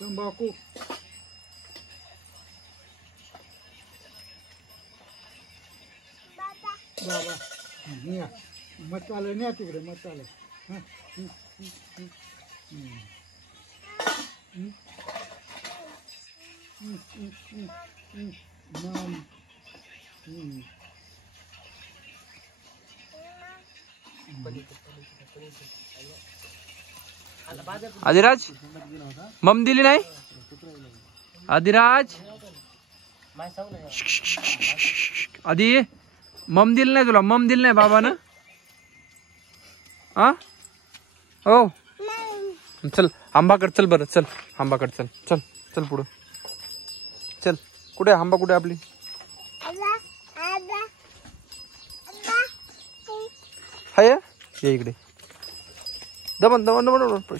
तंबाखू बाबा न्या मसाला न्या तिकडे मसाला आदिराज मम दिली नाही आदिराज आधी मम दिली नाही तुला मम दिली नाही बाबानं हा हो चल आंबाकड चल बरं चल आंबाकड चल चल चल पुढं चल कुठे आंबा कुठे आपली हाय ये इकडे दमन दमन दमन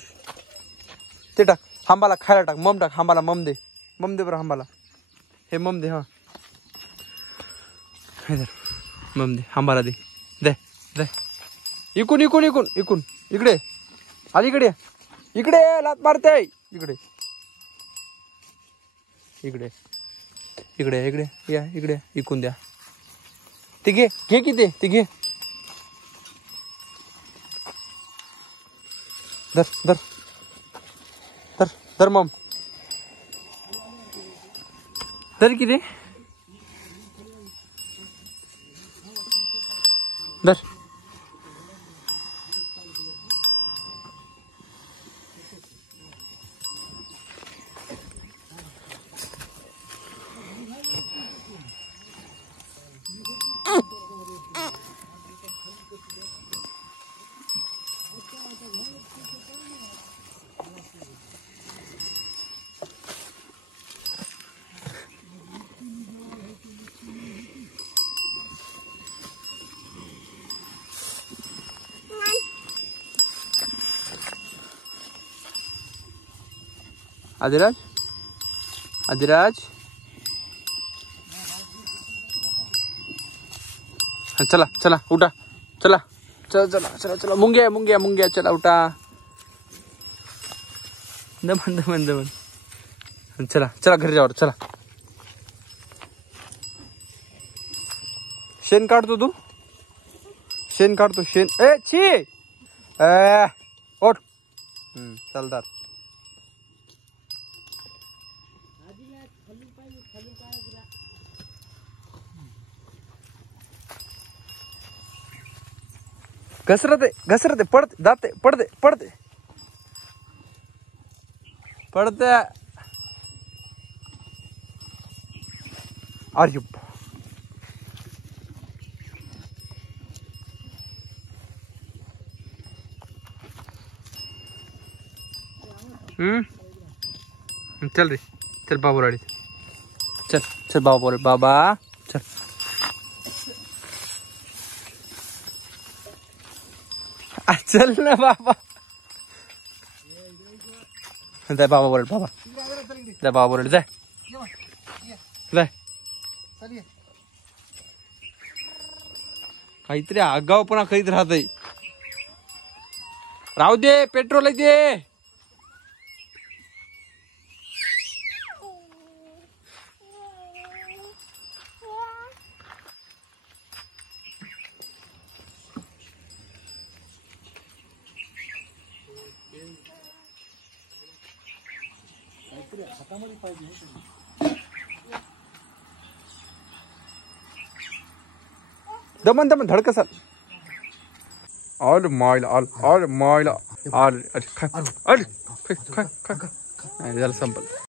ते टाक आंबाला खायला टाक मम टाक आंबाला मम दे बरं आंबाला हे मम दे हा मम दे आंबाला दे दे दे इकून इकून इकून इकून इकडे आधी इकडे इकडे लात मारते इकडे इकडे इकडे इकडे या इकडे इकून द्या ते घे घे किती ते घे धर धर धर धर मम धर किती धर आदिराज आदिराज चला चला उठा चला चला चला चला चला मुंग्या मुंग्या मुंग्या चला उठा दमन दमन दमन चला चला घरी जाऊ चला शेण काढतो तू शेण काढतो शेण ए छी ओठ चलदार घसरते पडते जाते पडते पडते पडते अरे चल रे चल बाबू राडी चल चल बाबा बोल बाबा चल चल ना बाबा जाय बाबा बोल बाबा जाय बाबा बोल जाय जाय काहीतरी आगावपणा करीत राहतय राहू दे पेट्रोल आहे ते दमन दमन धडकसा और माइल और माइल और अरे खा अरे खा खा खा झालं संपलं